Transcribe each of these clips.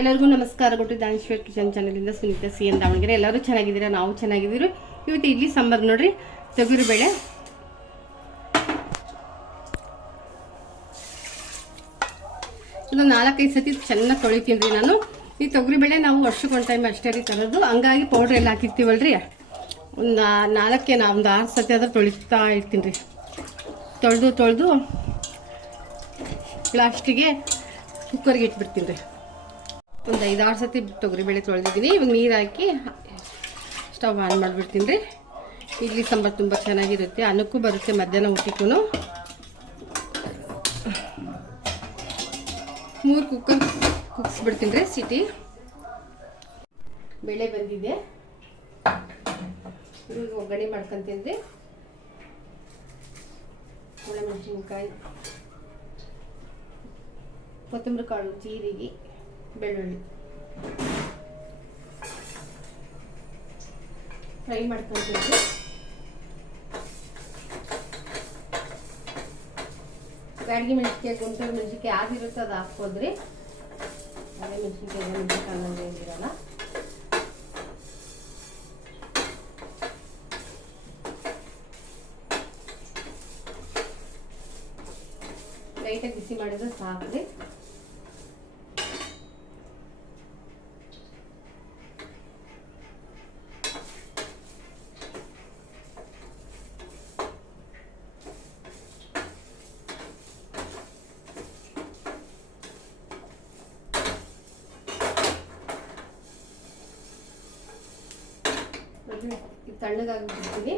ಎಲ್ಲರಿಗೂ ನಮಸ್ಕಾರ. ಕೊಟ್ಟು ದಾನೇಶ್ವರ್ ಕಿಚನ್ ಚಾನಲಿಂದ ಸುನೀತಾ ಸಿ ಎನ್ ದಾವಣಗೆರೆ. ಎಲ್ಲರೂ ಚೆನ್ನಾಗಿದ್ದೀರಾ? ನಾವು ಚೆನ್ನಾಗಿದ್ದೀರಿ ಇವತ್ತು ಇಡ್ಲಿ ಸಾಂಬಾರು ನೋಡ್ರಿ. ತೊಗರಿ ಬೇಳೆ ಇನ್ನು ನಾಲ್ಕೈದು ಸತಿ ಚೆನ್ನಾಗಿ ತೊಳಿತೀನಿ ರೀ ನಾನು. ಈ ತೊಗರಿ ಬೇಳೆ ನಾವು ವರ್ಷಕ್ಕೆ ಒಂದು ಟೈಮ್ ಅಷ್ಟೇ ರೀ ತರೋದು. ಹಂಗಾಗಿ ಪೌಡ್ರ್ ಎಲ್ಲ ಹಾಕಿರ್ತೀವಲ್ರಿ? ಒಂದು ನಾಲ್ಕೇ ನಾ, ಒಂದು ಆರು ಸತಿ ಆದರೂ ತೊಳಿತಾ ಇರ್ತೀನಿ ರೀ. ತೊಳೆದು ತೊಳೆದು ಲಾಸ್ಟಿಗೆ ಕುಕ್ಕರ್ಗೆ ಇಟ್ಬಿಡ್ತೀನಿ ರೀ. ಒಂದು ಐದಾರು ಸತಿ ತೊಗರಿಬೇಳೆ ತೊಳೆದಿದ್ದೀನಿ. ಇವಾಗ ನೀರು ಹಾಕಿ ಸ್ಟವ್ ಆನ್ ಮಾಡಿಬಿಡ್ತೀನಿ ರೀ. ಇಡ್ಲಿ ಸಾಂಬಾರು ತುಂಬ ಚೆನ್ನಾಗಿರುತ್ತೆ. ಅನ್ನಕ್ಕೂ ಬರುತ್ತೆ ಮಧ್ಯಾಹ್ನ ಊಟಕ್ಕೂ ಮೂರು ಕುಕ್ಕರ್ ಕುಕ್ಸ್ಬಿಡ್ತೀನಿ ರೀ ಸಿಟಿ. ಬೇಳೆ ಬಂದಿದೆ. ಒಗ್ಗರಣೆ ಮಾಡ್ಕೊತೀನಿ ರೀ. ಒಳ್ಳೆಮೆಣಸಿನ್ಕಾಯಿ ಕೊತ್ತಂಬರಿ ಕಾಳು ಜೀರಿಗೆ. ಬೆಳ್ಳುಳ್ಳಿ. ಫ್ರೈ ಮಾಡ್ಕೊಳ್ತೀವಿ ಬ್ಯಾಡಗಿ ಮೆಣಸಿಕಾಯಿ ಗುಂಟೂರು ಮೆಣಸಿಕಾಯಿ ಆಗಿರುತ್ತೆ, ಅದು ಹಾಕ್ಬೋದ್ರಿ ಅದೇ ಮೆಣಸಿನ್ಕಾಯಿ ಅನ್ನೋದು ಏನಿರಲ್ಲ ಲೈಟಾಗಿ ಬಿಸಿ ಮಾಡಿದ್ರೆ ಸಾಕ್ರಿ ನೋಡ್ರಿ, ಇದು ತಣ್ಣಗಾಗ್ಬಿಡ್ತೀನಿ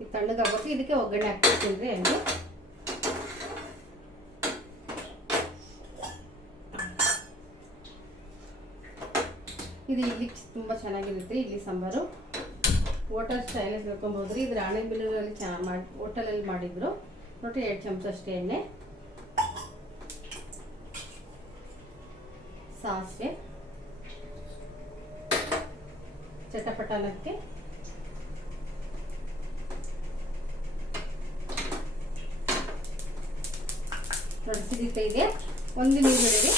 ಇದು ತಣ್ಣಗಾಗಬೇಕು ಇದಕ್ಕೆ ಒಗ್ಗರಣೆ ಹಾಕ್ಬಿಡ್ತೀನಿ ರೀ ಎಣ್ಣೆ ಇದು ಇಲ್ಲಿ ತುಂಬ ಚೆನ್ನಾಗಿರುತ್ತೆ ಇಡ್ಲಿ ಸಾಂಬಾರು. ಹೋಟೆಲ್ ಸ್ಟೈಲಲ್ಲಿ ತಿಳ್ಕೊಬೋದ್ರಿ ಇದು ರಾಣೆಬೆನ್ನೂರಲ್ಲಿ ಚಾ ಮಾಡಿ ಹೋಟೆಲಲ್ಲಿ ಮಾಡಿದ್ರು. ನೋಡಿ ಎರಡು ಚಮಚ ಅಷ್ಟೇ ಎಣ್ಣೆ. ಸಾಸಿವೆ. ಚಟಪಟನಕ್ಕೆ ನೋಡಿ ಸಿಗುತ್ತೆ ಇದೆ. ಒಂದು ನೀರು ಬಿಡಿರಿ.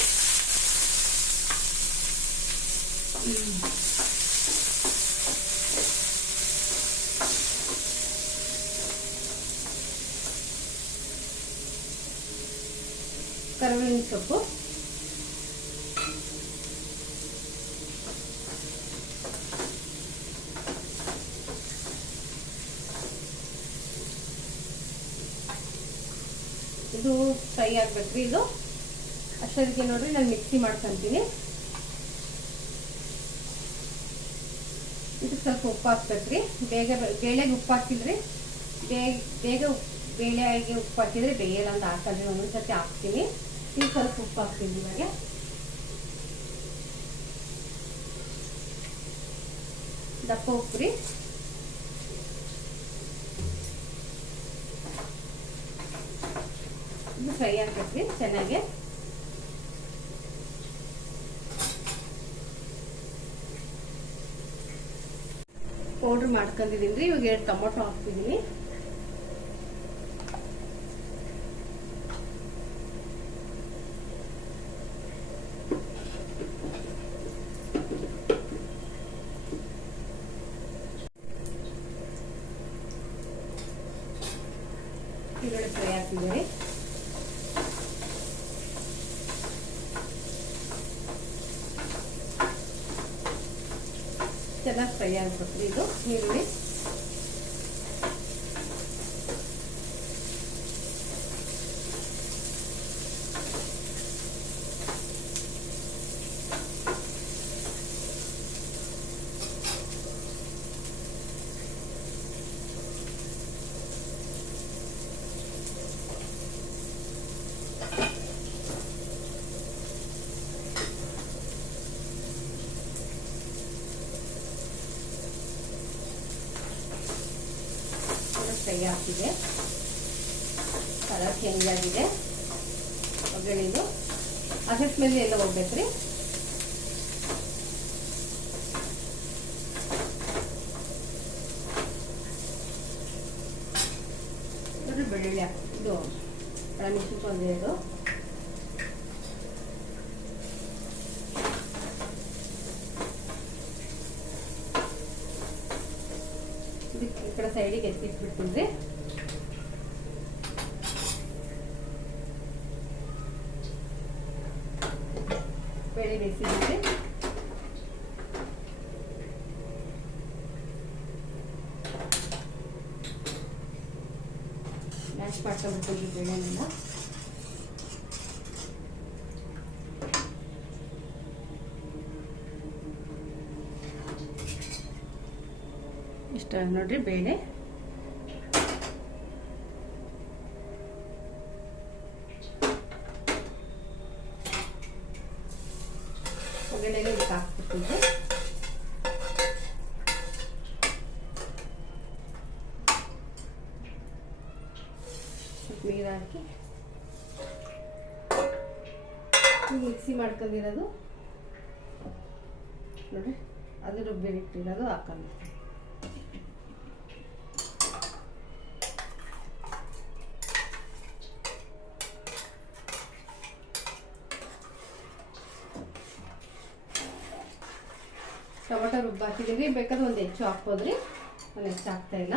ಕರಿಬೇವಿನ ಸೊಪ್ಪು. ಇದು ಫ್ರೈ ಆಗ್ಬೇಕ್ರಿ ಇದು. ಅಷ್ಟೊತ್ತಿಗೆ ನೋಡ್ರಿ ನಾನು ಮಿಕ್ಸಿ ಮಾಡ್ಕೊಂತೀನಿ. ಇದಕ್ಕೆ ಸ್ವಲ್ಪ ಉಪ್ಪು ಹಾಕ್ಬೇಕ್ರಿ. ಬೇಗ ಬೇಳೆಗೆ ಉಪ್ಪು ಹಾಕಿದ್ರಿ ಬೇಗ ಬೇಗ ಬೇಳೆಗೆ ಉಪ್ಪು ಹಾಕಿದ್ರೆ ಬೇಯಲ್ಲ ಅಂತ ಹಾಕಲ್ರಿ ಒಂದೊಂದು ಸತಿ ಹಾಕ್ತೀನಿ. ಈಗ ಸ್ವಲ್ಪ ಉಪ್ಪು ಹಾಕ್ತೀನಿ ಇವಾಗ. ದಪ್ಪ ಉಪ್ಪು ರೀ ಫ್ರೈ ಆಗ್ತೈತಿ ಚೆನ್ನಾಗಿ. ಪೌಡ್ರ್ ಮಾಡ್ಕೊಂಡಿದ್ದೀನಿ ಇವಾಗ ಎರಡು ಟೊಮೊಟೊ ಹಾಕ್ತಿದ್ದೀನಿ. ಈರುಳ್ಳಿ ಫ್ರೈ ಹಾಕಿದ್ದೀನಿ. ಚೆನ್ನಾಗಿ ಫ್ರೈ ಆಗ್ಬೇಕು ಇದು ಈರುಳ್ಳಿ ಫ್ರೈ ಆಗ್ತಿದೆ ಕಲರ್ ಚೇಂಜ್ ಆಗಿದೆ. ಒಗ್ಗರಣೆದು. ಅದ್ರ ಮೇಲೆ ಎಲ್ಲ ಹೋಗ್ಬೇಕ್ರಿ. ಬೆಳ್ಳುಳ್ಳಿ ಹಾಕಿ ಇದು ಮೆಣಸಿನ್ಕಾಯಿ ಒಂದೆರಡು ಸೈಡಿಗೆ ಎತ್ತಿಟ್ಬಿಡ್ತೀನಿ ರೀ ಬೇಳೆ ಬೇಯಿಸಿದ್ರಿ ಮ್ಯಾಶ್ ಮಾಡ್ಕೊಂಡ್ಬಿಡ್ತೀವಿ ಬೇಳೆನೆಲ್ಲ ನೋಡ್ರಿ ಬೇಳೆ. ಒಗ್ಗರಣೆಗೆ ಮಿಕ್ಸಿ ಮಾಡ್ಕೊಂಡಿರೋದು. ನೋಡಿ ಅದು ರುಬ್ಬಿಟ್ಟಿರೋದು ಹಾಕೊಂಡು ಟೊಮೊಟೊ ರುಬ್ಬ ಹಾಕಿದ್ದೀವಿ ಬೇಕಾದ್ರೆ ಒಂದು ಹೆಚ್ಚು ಹಾಕ್ಬೋದ್ರಿ. ಒಂದು ಹೆಚ್ಚು ಹಾಕ್ತಾ ಇಲ್ಲ.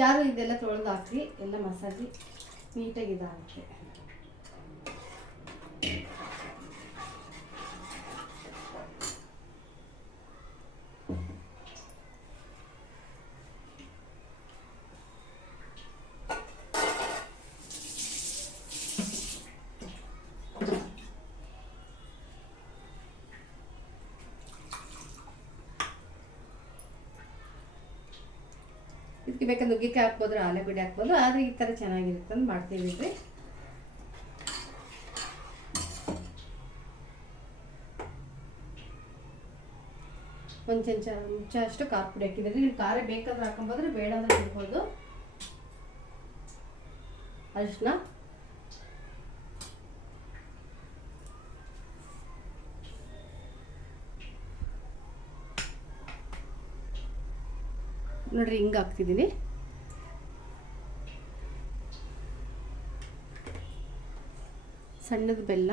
ಜಾರು ಇದೆಲ್ಲ ತೊಳೆದು ಹಾಕಿ ಎಲ್ಲ ಮಸಾಲೆ ನೀಟಾಗಿ ಇದಾಗುತ್ತೆ. ಇದಕ್ಕೆ ಬೇಕಾದ ನುಗ್ಗಿಕಾಯಿ ಹಾಕ್ಬೋದು, ಆಲೂಗಡ್ಡೆ ಹಾಕ್ಬೋದು, ಆದರೆ ಈ ಥರ ಚೆನ್ನಾಗಿರುತ್ತೆ ಅಂತ ಮಾಡ್ತೀವಿ ರೀ. ಒಂದು ಚಮಚ ಚಮಚ ಅಷ್ಟು ಖಾರ ಪುಡಿ ಹಾಕಿದ್ರೆ ನೀವು ಖಾರ ಬೇಕಾದ್ರೆ ಹಾಕೊಂಬೋದ್ರೆ ಬೇಡ ಅಂದ್ರೆ ಬಿಡ್ಬೋದು ಅರಿಶಿನ ನೋಡ್ರಿ, ಹಿಂಗೆ ಹಾಕ್ತಿದ್ದೀನಿ ಸಣ್ಣದ ಬೆಲ್ಲ.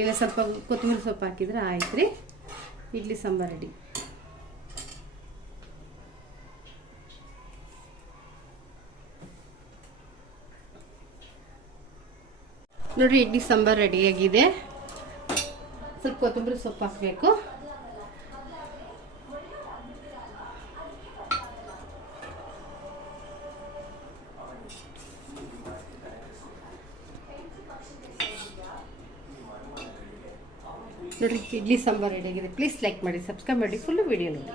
ಇಲ್ಲ, ಸ್ವಲ್ಪ ಕೊತ್ತಂಬರಿ ಸೊಪ್ಪು ಹಾಕಿದ್ರೆ ಆಯ್ತು ರೀ ಇಡ್ಲಿ ಸಾಂಬಾರು ರೆಡಿ ನೋಡ್ರಿ ಇಡ್ಲಿ ಸಾಂಬಾರು ರೆಡಿಯಾಗಿದೆ ಸ್ವಲ್ಪ ಕೊತ್ತಂಬರಿ ಸೊಪ್ಪು ಹಾಕಬೇಕು. ನೋಡ್ರಿ ಇಡ್ಲಿ ಸಾಂಬಾರು ರೆಡಿಯಾಗಿದೆ ಪ್ಲೀಸ್ ಲೈಕ್ ಮಾಡಿ ಸಬ್ಸ್ಕ್ರೈಬ್ ಮಾಡಿ ಫುಲ್ಲು ವಿಡಿಯೋ ನೋಡಿ.